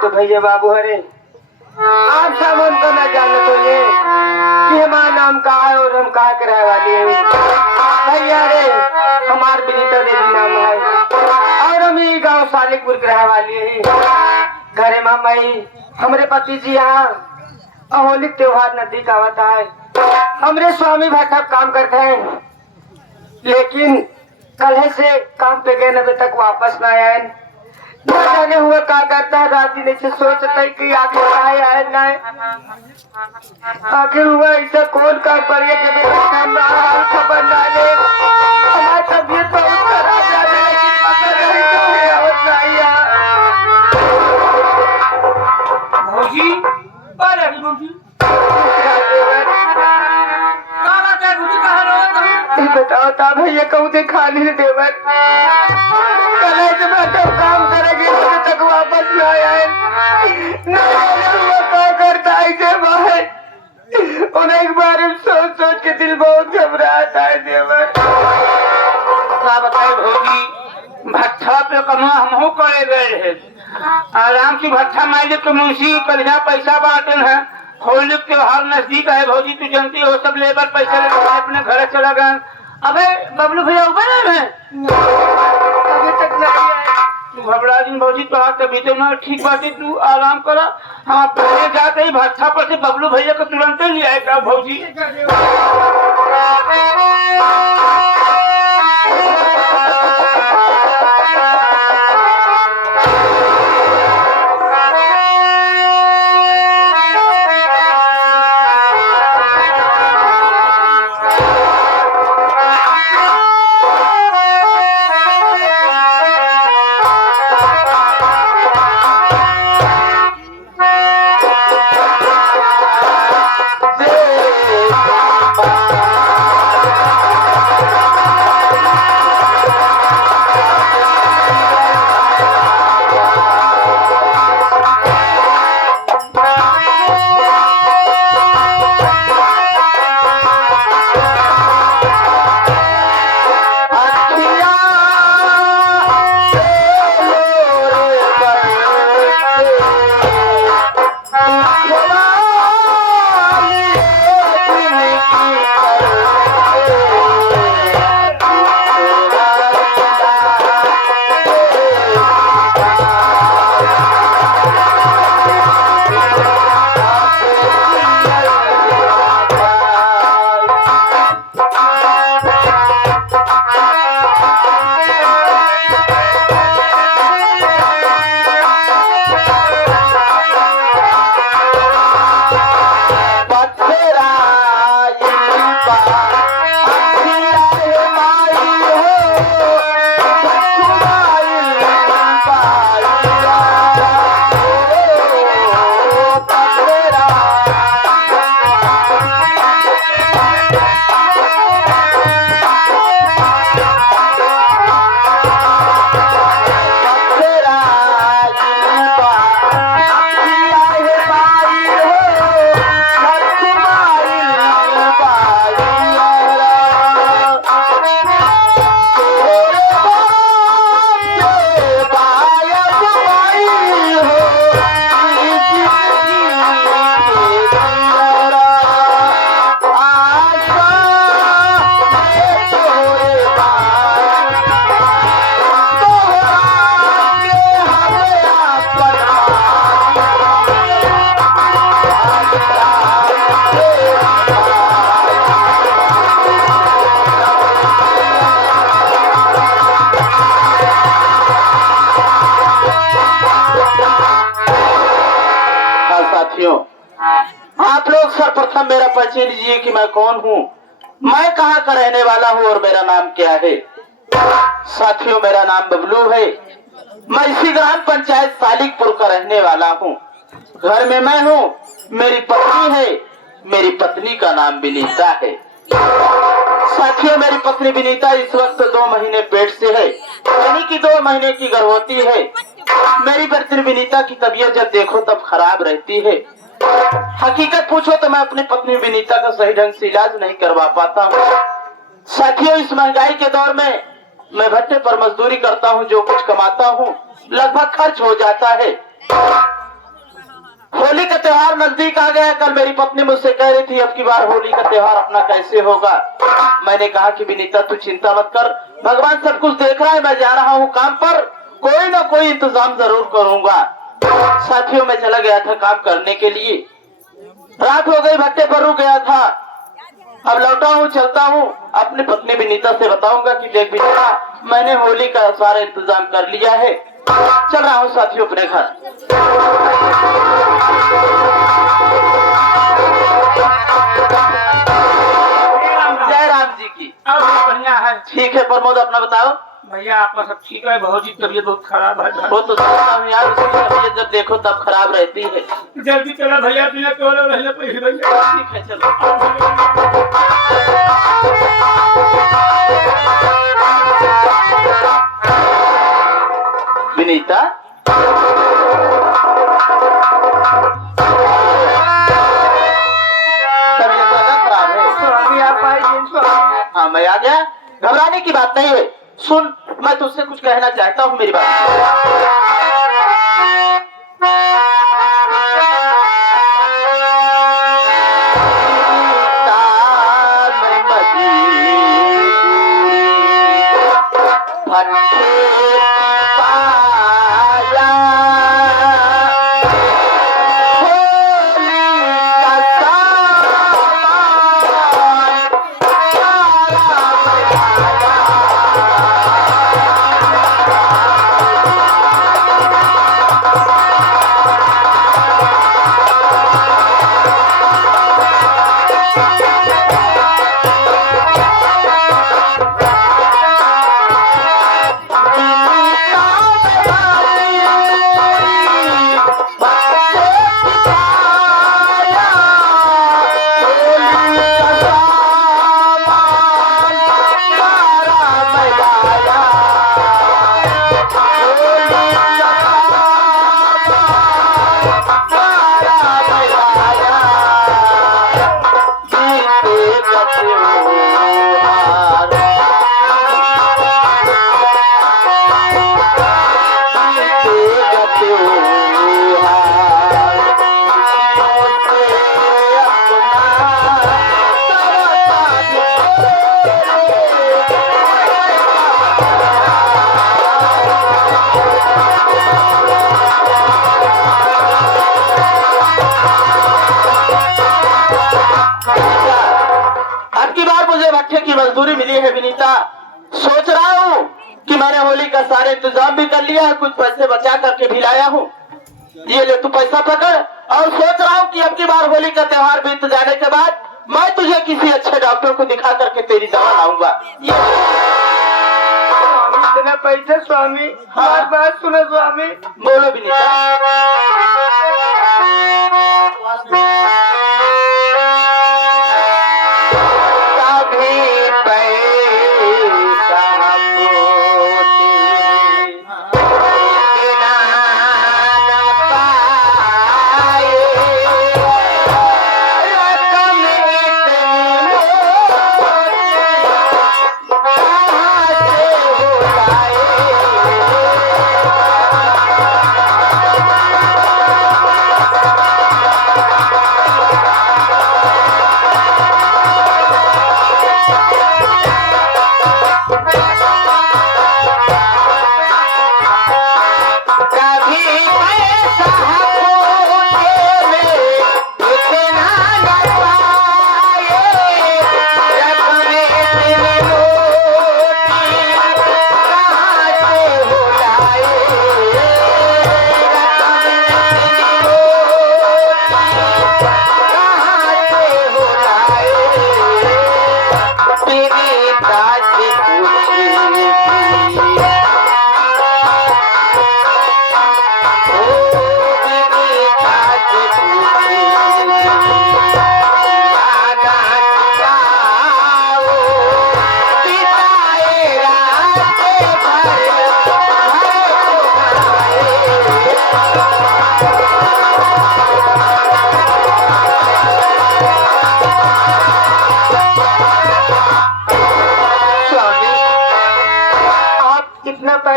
तो भैया बाबू हरे आप सामान तो न जाने तो ये कि हमारा नाम का है और हम कहा कराए वाले हैं भैया रे। हमार विनीता देवी नाम है और हम ही गाँव सालिकपुर कराए वाले हैं। घरे में मई हमारे पति जी यहाँ होली त्योहार नजदीक आवता है। हमारे स्वामी भाई साहब काम करते हैं लेकिन कल से काम पे गए अभी तक वापस ना आए। न जाने हुआ क्या करता है रात दिन से सोचता है कि आखिर आए ना आखिर हुआ ऐसा कौन काम करिए कि मेरा काम हाल खबर ना ले। हमारी तबीयत बहुत खराब जाने लगी पता नहीं कभी आवत नहीं भौजी पर है भौजी बताओ था भैया कहूँ से खाली देवर कल से मैं काम करेगी तक वापस न आए न क्या करता है बाहर और एक बार सोच सोच के दिल बहुत घबराता है देवर। क्या बताए भौजी भट्ठा पे कमा हम करे गए है आराम से भट्ठा मारे तो मुंशी कल पैसा बांटन है। होली त्योहार नजदीक है भौजी तू जानती हो सब लेबर पैसा लेकर अपने घर चला गए। अबे बबलू भैया ऊपर है अभी तक नहीं आए। तू घबरा दिन भौजी तो हाथ तभी तो ना ठीक बात तू आराम करा। हाँ पहले जाते ही भट्ठा पर से बबलू भैया को तुरंत ही आएगा भौजी। आप लोग सर्वप्रथम मेरा परिचय लीजिए कि मैं कौन हूँ, मैं कहाँ का रहने वाला हूँ और मेरा नाम क्या है। साथियों मेरा नाम बबलू है, मैं इसी ग्राम पंचायत सालिकपुर का रहने वाला हूँ। घर में मैं हूँ, मेरी पत्नी है, मेरी पत्नी का नाम विनीता है। साथियों मेरी पत्नी विनीता इस वक्त 2 महीने पेट से है, यानी कि 2 महीने की गर्भवती है। मेरी पत्नी विनीता की तबीयत जब देखो तब खराब रहती है। हकीकत पूछो तो मैं अपनी पत्नी विनीता का सही ढंग से इलाज नहीं करवा पाता हूँ। साथियों, इस महंगाई के दौर में मैं भट्टे पर मजदूरी करता हूँ, जो कुछ कमाता हूँ लगभग खर्च हो जाता है। होली का त्योहार नजदीक आ गया। कल मेरी पत्नी मुझसे कह रही थी अब की बार होली का त्योहार अपना कैसे होगा। मैंने कहा कि विनीता तू चिंता मत कर, भगवान सब कुछ देख रहा है, मैं जा रहा हूँ काम पर, कोई ना कोई इंतजाम जरूर करूंगा। साथियों, मैं चला गया था काम करने के लिए, रात हो गई, भट्टे पर रुक गया था। अब लौटा हूँ, चलता हूँ, अपनी पत्नी विनीता से बताऊंगा कि देख विनीता, मैंने होली का सारा इंतजाम कर लिया है, चल रहा हूँ साथियों अपने घर। जय राम जी की। अब बढ़िया है। ठीक है प्रमोद, अपना बताओ। भैया आपका सब ठीक है? बहुत ही तबीयत बहुत खराब है। वो तो जानता हूँ यार, उसकी तबीयत जब देखो तब खराब रहती है। जल्दी चला भैया, बिना टोले रहने पे भैया। ठीक है चलो। विनीता, तबीयत ज्यादा खराब है? स्वामी आप आइए स्वामी। हाँ मैं आ गया, घबराने की बात नहीं है। सुन, मैं तुझसे कुछ कहना चाहता हूँ, मेरी बात। भट्टे की मजदूरी मिली है विनीता। सोच रहा हूँ कि मैंने होली का सारे इंतजाम भी कर लिया है, कुछ पैसे बचा करके भी लाया हूँ। ये ले तू पैसा पकड़, और सोच रहा हूँ कि अब की बार होली का त्योहार बीत जाने के बाद मैं तुझे किसी अच्छे डॉक्टर को दिखा करके तेरी दवा लाऊंगा। स्वामी इतने पैसे स्वामी, हमारी बात सुनो स्वामी। बोलो विनीता।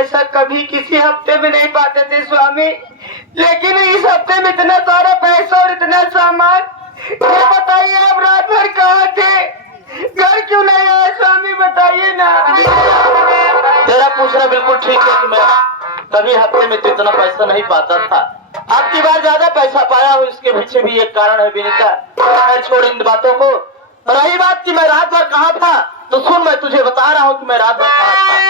पैसा कभी किसी हफ्ते में नहीं पाते थे स्वामी, लेकिन इस हफ्ते में इतना सारा पैसा और इतना सामान। ये बताइए आप रात भर कहाँ थे, घर क्यों नहीं आए स्वामी, बताइए ना। तेरा पूछना बिल्कुल ठीक है कि मैं कभी हफ्ते में तो इतना पैसा नहीं पाता था। अब की बार ज्यादा पैसा पाया हूँ, इसके पीछे भी एक कारण है विनीता। मैं छोड़ इन बातों को। रही बात कि मैं रात भर कहाँ था, तो सुन, मैं तुझे बता रहा हूँ कि मैं रात भर कहाँ था।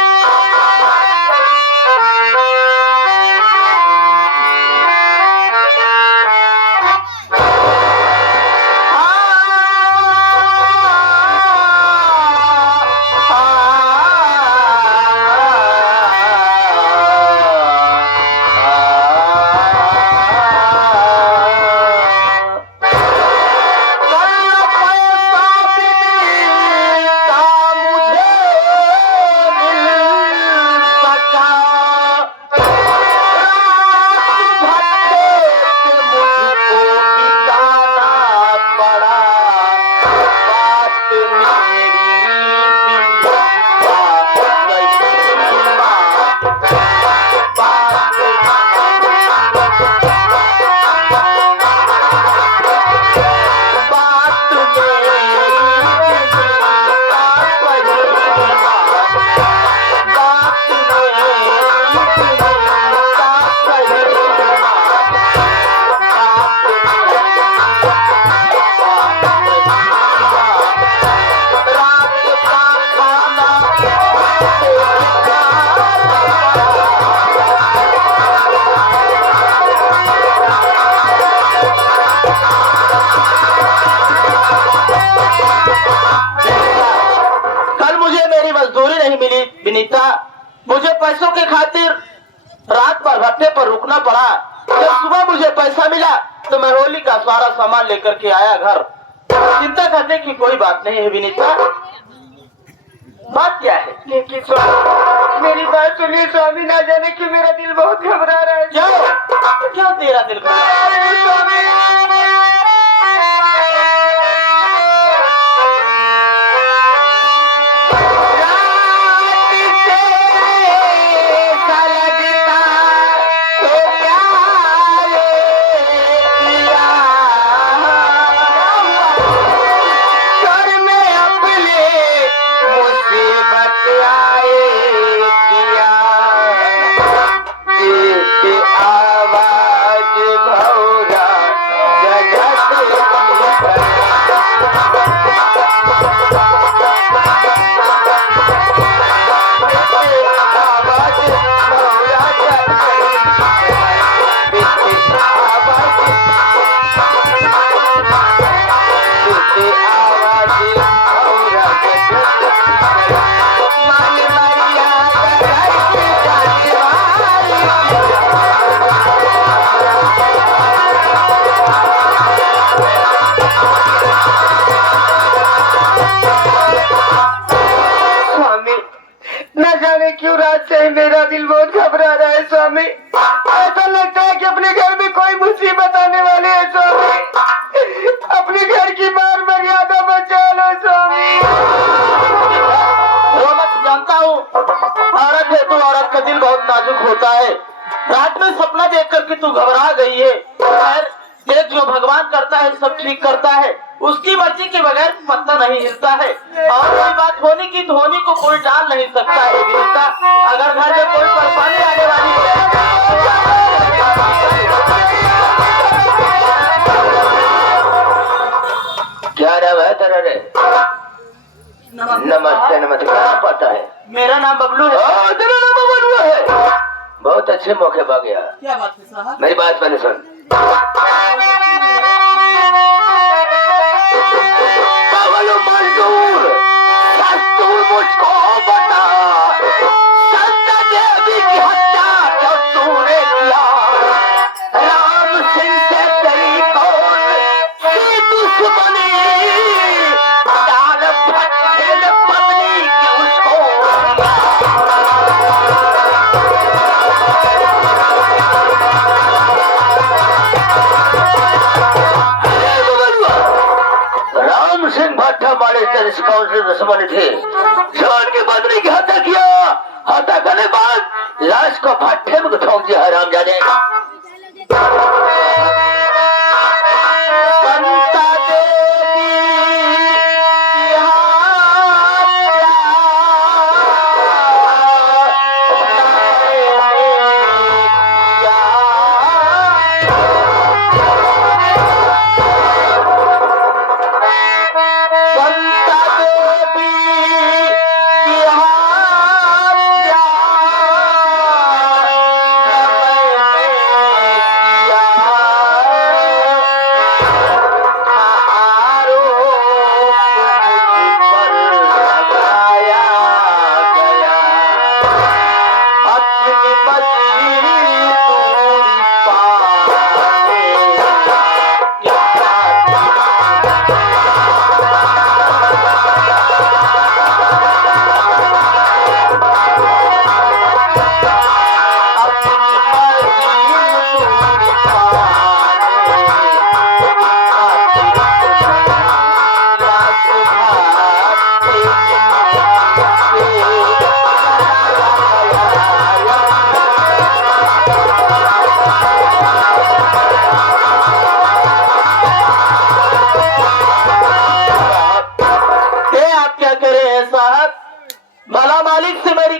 विनीता, मुझे पैसों के खातिर रात भर भट्टे पर रुकना पड़ा। जब सुबह मुझे पैसा मिला तो मैं होली का सारा सामान लेकर के आया घर। चिंता करने की कोई बात नहीं है विनीता। बात क्या है? लेकिन स्वामी, मेरी बात सुनिए स्वामी, ना जाने कि मेरा दिल बहुत घबरा रहा है। क्यों क्यों तेरा दिल घबरा रहा है? क्यों रात से ही मेरा दिल बहुत घबरा रहा है स्वामी। ऐसा लगता है कि अपने घर में कोई मुसीबत आने वाली है स्वामी। अपने घर की मान मर्यादा बचा लो स्वामी। वो मैं जानता हूँ, औरत है तो औरत का दिल बहुत नाजुक होता है। रात में सपना देख करके तू घबरा गई है। खैर, देख, जो भगवान करता है सब ठीक करता है। उसकी मर्जी के बगैर पत्ता नहीं हिलता है। और कोई बात होने की तो होने को कोई टाल नहीं सकता है विनीता। अगर घर में कोई परेशानी आने वाली है, क्या नाम है तेरा रे? नमस्ते नमस्ते। क्या पता है? मेरा नाम बबलू है। तेरा नाम बबलू है? बहुत अच्छे मौके पा गया। क्या बात है साहब? मेरी बात पहले सुन। बबलू मजदूर, दस्तूर मुझको बता, संता देवी की हत्या क्यों तूने किया? राम सिंह से तेरी कौन सी दुश्मनी? डाल भट्टे में पत्नी की उसको। राम सिंह भट्ट हमारे तेरे कौन से दुश्मन थे? जवान के बदले की हत्या किया। हत्या करने बाद को भट्टे में ठोक दिया हराम जाने।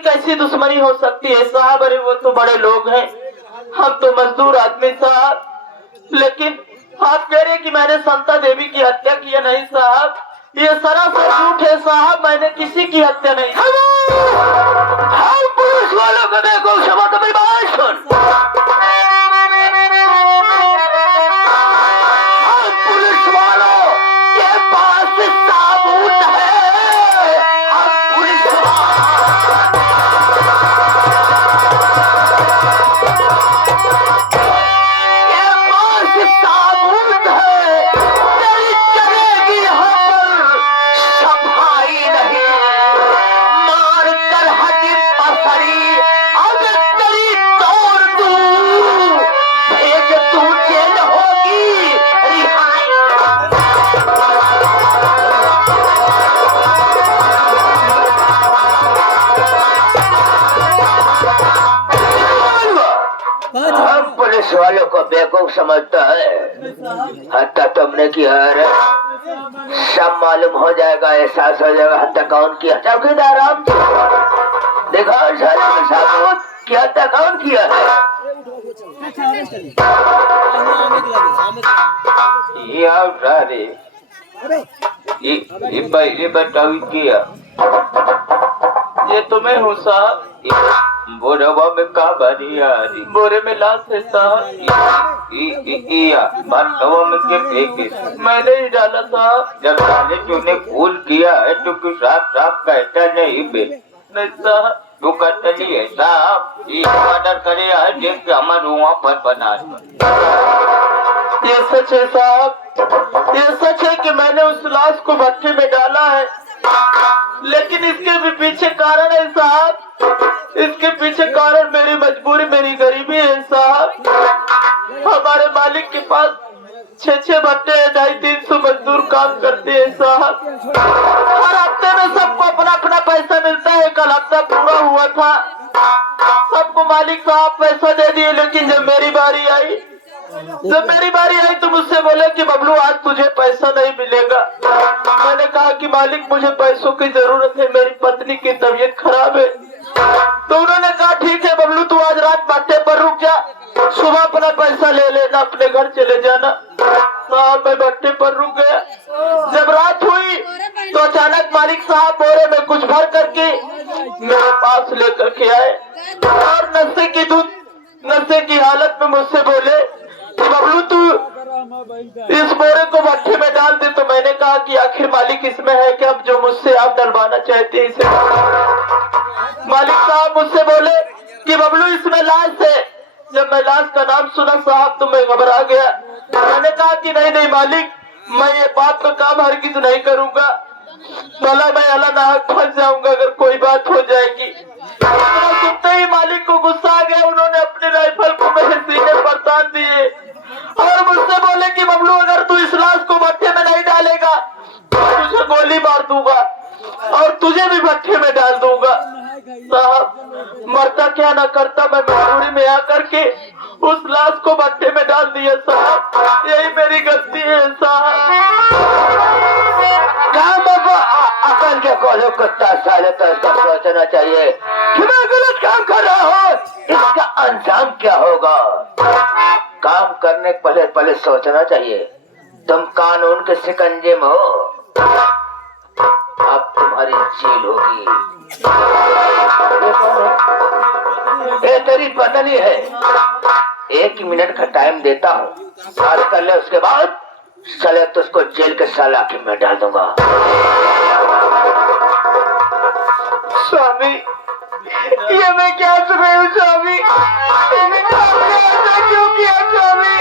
कैसी दुश्मनी हो सकती है साहब? अरे वो तो बड़े लोग हैं, हम तो मजदूर आदमी साहब। लेकिन आप कह रहे कि मैंने संता देवी की हत्या की है? नहीं साहब, ये सरासर झूठ है साहब, मैंने किसी की हत्या नहीं की। हम पुलिस वालों को देखो, क्षमा तो मेरी बात सुन। हम पुलिस वालों के पास सबूत है। हम पुलिस पुलिस वालों को बेवकूफ समझता है, हत्या तुमने किया है, सब मालूम हो जाएगा, एहसास हो जाएगा हत्या कौन किया। चौकीदार राम देखो सबूत की हत्या कौन किया है। ये बताओ किया, ये तुम्हें हूँ साहब। बोरवा में का बनी यार, बोरे में लाश है साहब। में के फेंके मैंने ही डाला था। जब डाले तूने खून किया है तो कुछ साफ साफ कहता नहीं बे। नहीं साहब, तू कहता नहीं है साहब, ये ऑर्डर करे है देख के हमारे वहाँ पर बना। ये सच है साहब, ये सच है कि मैंने उस लाश को भट्टे में डाला है, लेकिन इसके भी पीछे कारण है साहब। इसके पीछे कारण मेरी मजबूरी, मेरी गरीबी है साहब। हमारे मालिक के पास 6-6 भट्टे 250-300 मजदूर काम करते हैं साहब। हर हफ्ते में सबको अपना अपना पैसा मिलता है। कल हफ्ता पूरा हुआ था, सबको मालिक साहब पैसा दे दिए, लेकिन जब मेरी बारी आई तो मुझसे बोले कि बबलू आज तुझे पैसा नहीं मिलेगा। मैंने कहा कि मालिक मुझे पैसों की जरूरत है, मेरी पत्नी की तबीयत खराब है। तो उन्होंने कहा ठीक है बबलू, तू आज रात भट्टे पर रुक जा, सुबह अपना पैसा ले लेना, अपने घर चले जाना। साहब मैं भट्टे पर रुक गया। जब रात हुई तो अचानक मालिक साहब बोरे में कुछ भर करके मेरे पास लेकर के आए और नशे की हालत में मुझसे बोले कि बबलू तू इस बोरे को भट्टे में डाल दे। तो मैंने कहा कि आखिर मालिक इसमें है कि अब जो मुझसे आप डलवाना चाहते हैं इसे। मालिक साहब मुझसे बोले कि बबलू इसमें लाश है। जब मैं लाश का नाम सुना साहब तो मैं घबरा गया। मैंने कहा कि नहीं मालिक, मैं ये पाप का काम हरगिज नहीं करूंगा, भला मैं अल्लाह नाहक फंस जाऊंगा अगर कोई बात हो जाएगी। सुनते ही मालिक को गुस्सा आ गया, उन्होंने अपने राइफल को मेरे सीने पर तान दिए और मुझसे बोले कि बबलू अगर तू इस लाश को भट्टे में नहीं डालेगा तो तुझे गोली मार दूंगा और तुझे भी भट्टे में डाल दूंगा। साहब मरता क्या ना करता, मैं मजबूरी में आकर के उस लाश को भट्टे में डाल दिया साहब, यही मेरी गलती है साहब। काम को अकल के कोलो कुत्ता साले तो सोचना चाहिए कि मैं गलत काम कर रहा हूँ, इसका अंजाम क्या होगा। काम करने के पहले सोचना चाहिए। तुम कानून के शिकंजे में हो, अब तुम्हारी जेल होगी। ये तेरी पत्नी है, 1 मिनट का टाइम देता हूँ, बात कर ले, उसके बाद साले तो उसको जेल के सलाखे में डाल दूंगा। स्वामी ये मैं क्या सुन रही हूँ स्वामी, ऐसा क्यों किया स्वामी?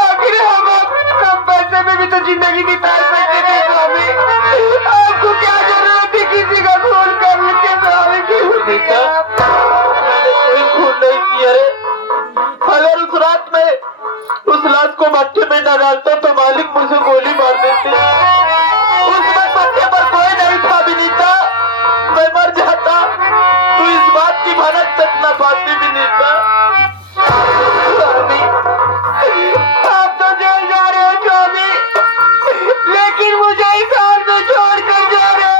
आखिर हम पैसे में भी तो जिंदगी बिता सकते थे स्वामी, आपको क्या जरूरत थी किसी का खून करने के स्वामी? बेटा मैंने कोई खून नहीं किया रे, अगर उस रात में उस लाश को भट्टे में न डालता तो मालिक मुझे गोली मार देते। उसमें भट्टे पर कोई नहीं था विनीता, मैं मर जाता, तू इस बात की भनक तक न पाती विनीता। आप तो जेल जा रहे हो स्वामी, लेकिन मुझे इस हाल में छोड़ कर जा रहे हो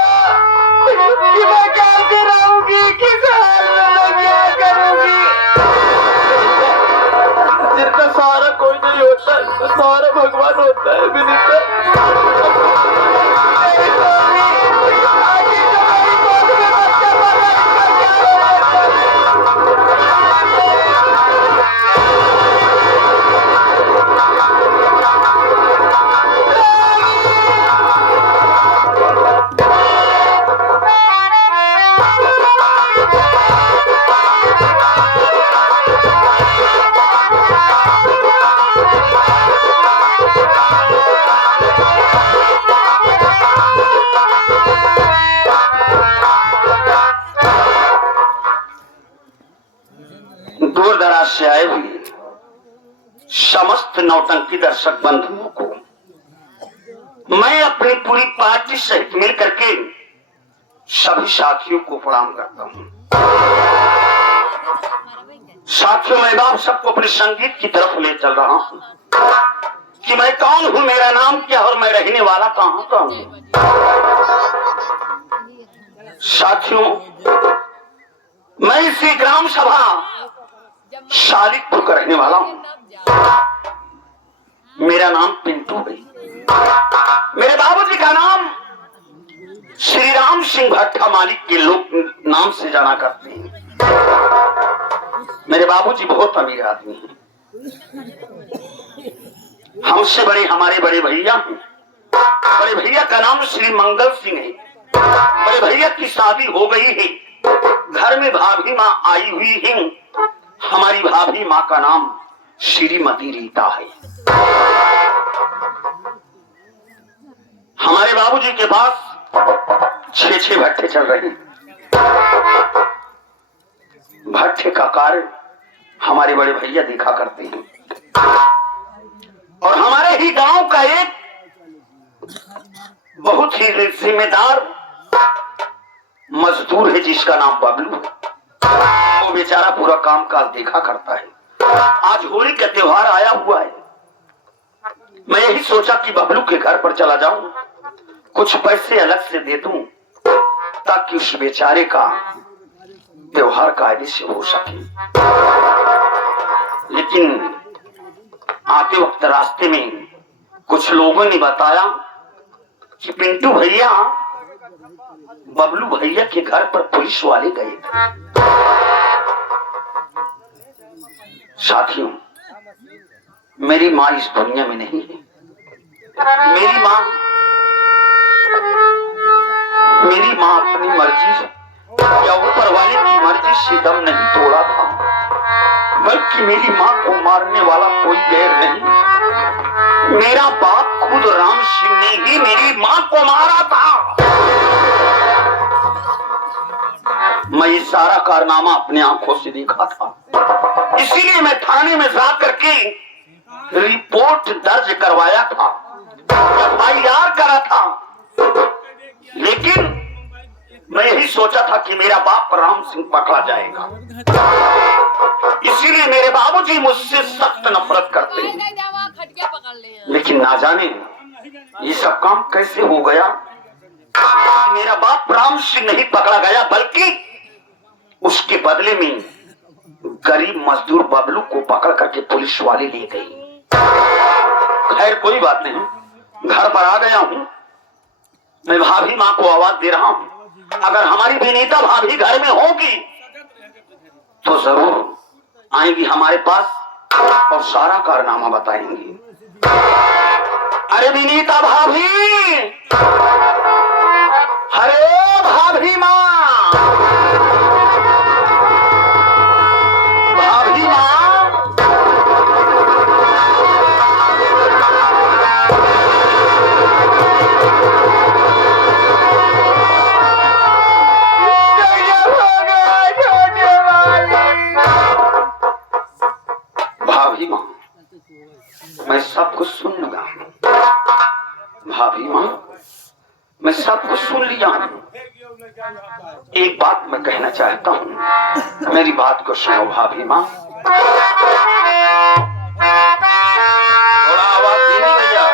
कि मैं कैसे रहूंगी, किस हाल में मैं क्या करूंगी? जिनका सहारा कोई नहीं होता, इसका सहारा भगवान होता है विनीता। दूर दराज से आए हुए समस्त नौटंकी दर्शक बंधुओं को मैं अपनी पूरी पार्टी सहित मिल करके सभी साथियों को प्रणाम करता हूँ। साथियों मैं आप सबको अपने संगीत की तरफ ले चल रहा हूँ कि मैं कौन हूँ, मेरा नाम क्या और मैं रहने वाला कहाँ का हूँ। साथियों मैं इसी ग्राम सभा शालिकपुर का रहने वाला हूँ। मेरा नाम पिंटू है। मेरे बाबूजी का नाम श्री राम सिंह भट्टा मालिक के लोग नाम से जाना करते हैं। मेरे बाबूजी बहुत अमीर आदमी हैं। हमसे बड़े हमारे बड़े भैया हैं। बड़े भैया का नाम श्री मंगल सिंह है। बड़े भैया की शादी हो गई है, घर में भाभी माँ आई हुई है। हमारी भाभी माँ का नाम श्रीमती रीता है। हमारे बाबूजी के पास 6 भट्टे चल रहे हैं। भट्टे का कार्य हमारे बड़े भैया देखा करते हैं और हमारे ही गांव का एक बहुत ही जिम्मेदार मजदूर है जिसका नाम बबलू है। वो बेचारा पूरा काम काज देखा करता है। आज होली का त्योहार आया हुआ है, मैं यही सोचा कि बबलू के घर पर चला जाऊं, कुछ पैसे अलग से दे दूं ताकि उस बेचारे का त्योहार कायदे से हो सके। लेकिन आते वक्त रास्ते में कुछ लोगों ने बताया कि पिंटू भैया बबलू भैया के घर पर पुलिस वाले गए थे। साथियों मेरी माँ इस दुनिया में नहीं है। मेरी माँ अपनी मर्जी या ऊपर वाले की मर्जी से दम नहीं तोड़ा था, बल्कि मेरी माँ को मारने वाला कोई गैर नहीं, मेरा बाप खुद राम सिंह ने ही मेरी माँ को मारा था। मैं ये सारा कारनामा अपने आंखों से देखा था, इसीलिए मैं थाने में जा करके रिपोर्ट दर्ज करवाया था, FIR करा था। लेकिन मैं यही सोचा था कि मेरा बाप राम सिंह पकड़ा जाएगा, इसीलिए मेरे बाबूजी मुझसे सख्त नफरत करते हैं। लेकिन ना जाने ये सब काम कैसे हो गया। मेरा बाप राम सिंह नहीं पकड़ा गया, बल्कि उसके बदले में गरीब मजदूर बबलू को पकड़ करके पुलिस वाले ले गई। खैर कोई बात नहीं, घर पर आ गया हूं। मैं भाभी माँ को आवाज दे रहा हूं, अगर हमारी विनीता भाभी घर में होगी तो जरूर आएंगी हमारे पास और सारा कारनामा बताएंगी। अरे विनीता भाभी, अरे भाभी माँ, भाभी माँ, भाभी माँ, मैं सब कुछ सुन लूंगा। भाभी माँ, मैं सब कुछ सुन लिया हूँ। एक बात मैं कहना चाहता हूँ, मेरी बात को सुनो भाभी माँ। थोड़ा आवाज धीमी भैया।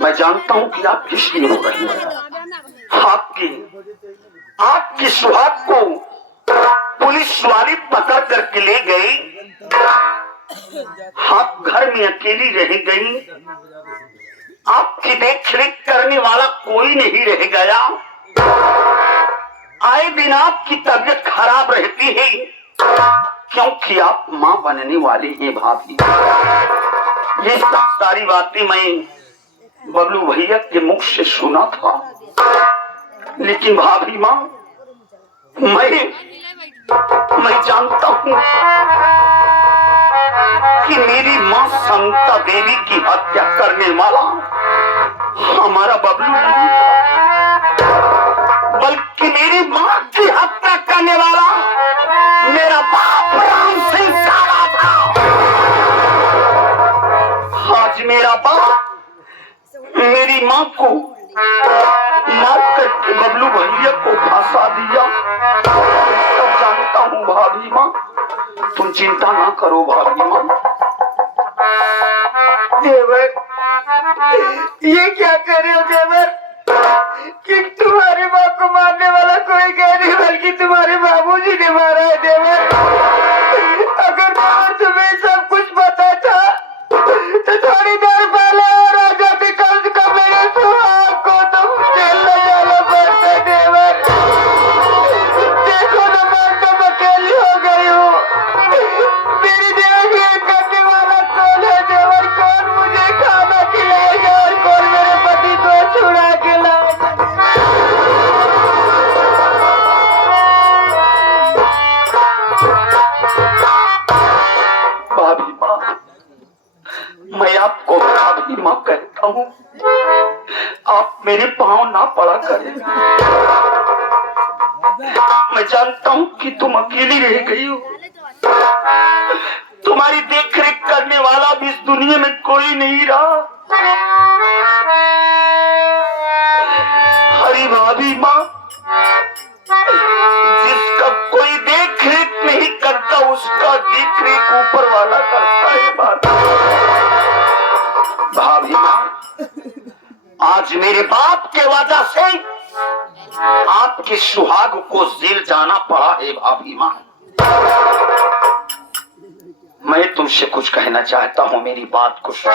मैं जानता हूँ कि आप किस लिए हो रही हैं। आपकी सुहाग को पुलिस वाली पकड़ करके ले गई, आप घर में अकेली रह गई, आपकी देख रेख करने वाला कोई नहीं रह गया। आए दिन आपकी तबीयत खराब रहती है, क्योंकि आप माँ बनने वाली हैं भाभी। ये सब सारी बातें मैं बबलू भैया के मुख से सुना था, लेकिन भाभी माँ, मैं जानता हूँ कि मेरी माँ संता देवी की हत्या करने वाला हमारा बबलू मेरी माँ को मार कर बबलू भैया को फंसा दिया। सब जानता हूँ भाभी माँ, तुम चिंता ना करो भाभी माँ। देवर, ये क्या कर रहे हो देवर? कि तुम्हारी माँ को मारने वाला कोई कह नहीं बल्कि तुम्हारे बाबूजी ने मारा है देवर। अगर देवर तुम्हें सब कुछ पता था तो थोड़ी देर पहले और आ जाते, कम से कम मेरे सुहाग को तुम जेल ले जाना पड़ता देवर। देखो ना मैं तो अकेली हो गई हूँ। मेरी देखरेख करने वाला कौन है देवर? कौन मुझे खाना खिलाएगा और कौन मेरे पति को छुड़ा के लाएगा? भाभी माँ, मैं आपको भाभी माँ कहता हूँ, आप मेरे पाँव ना पड़ा करें। मैं जानता हूँ कि तुम अकेली रह गई हो, तुम्हारी देखरेख करने वाला भी इस दुनिया में कोई नहीं रहा। हरी भाभी माँ, जिसका कोई देखरेख नहीं करता उसका देखरेख ऊपर वाला करता है। भाभी माँ, आज मेरे बाप के वजह से आपके सुहाग को जेल जाना पड़ा है। भाभी माँ, मैं तुमसे कुछ कहना चाहता हूँ, मेरी बात को सुनो।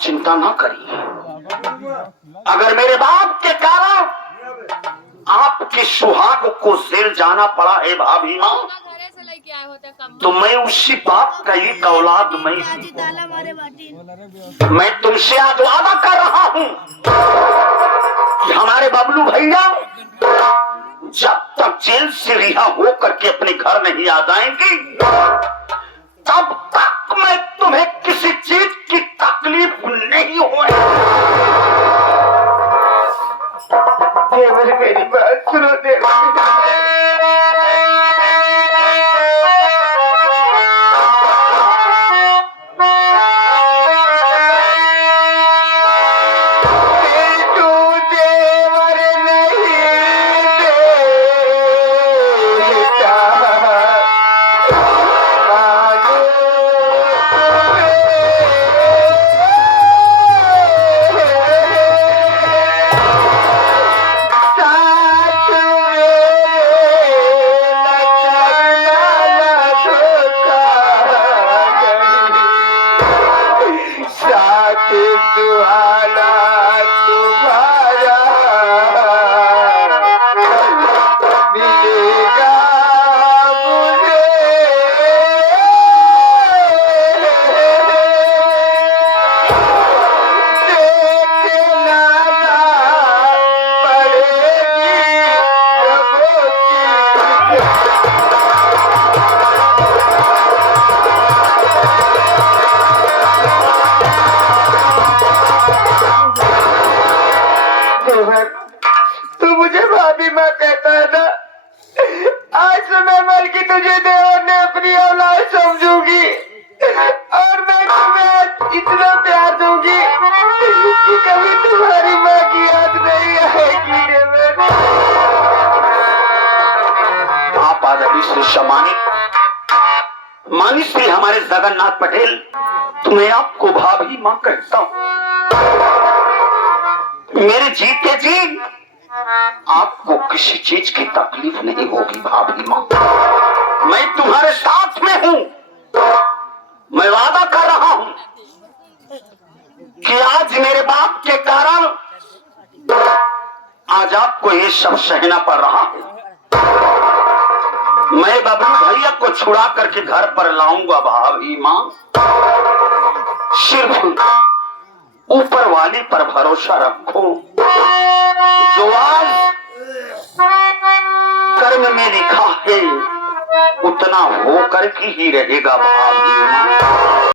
चिंता ना करिए, अगर मेरे बाप के कारण आपके सुहाग को जेल जाना पड़ा है भाभी माँ, तो मैं उसी बाप का एक औलाद मैं तुमसे आज वादा कर रहा हूँ कि हमारे बबलू भैया जब तक जेल से रिहा हो करके अपने घर नहीं आ जाएंगे तब तक मैं तुम्हें किसी चीज की तकलीफ नहीं होगी। देवर मेरी बात सुनो देवर। अच्छा मानिस श्री हमारे जगन्नाथ पटेल, तुम्हें आपको भाभी माँ कहता हूँ। मेरे जीते जी आपको किसी चीज की तकलीफ नहीं होगी भाभी माँ। मैं तुम्हारे साथ में हूँ। मैं वादा कर रहा हूँ कि आज मेरे बाप के कारण आज आपको ये सब सहना पड़ रहा है। मैं बबलू भैया को छुड़ा करके घर पर लाऊंगा भाभी माँ। सिर्फ ऊपर वाले पर भरोसा रखो। जो आज कर्म में लिखा है उतना होकर के ही रहेगा भाभी माँ।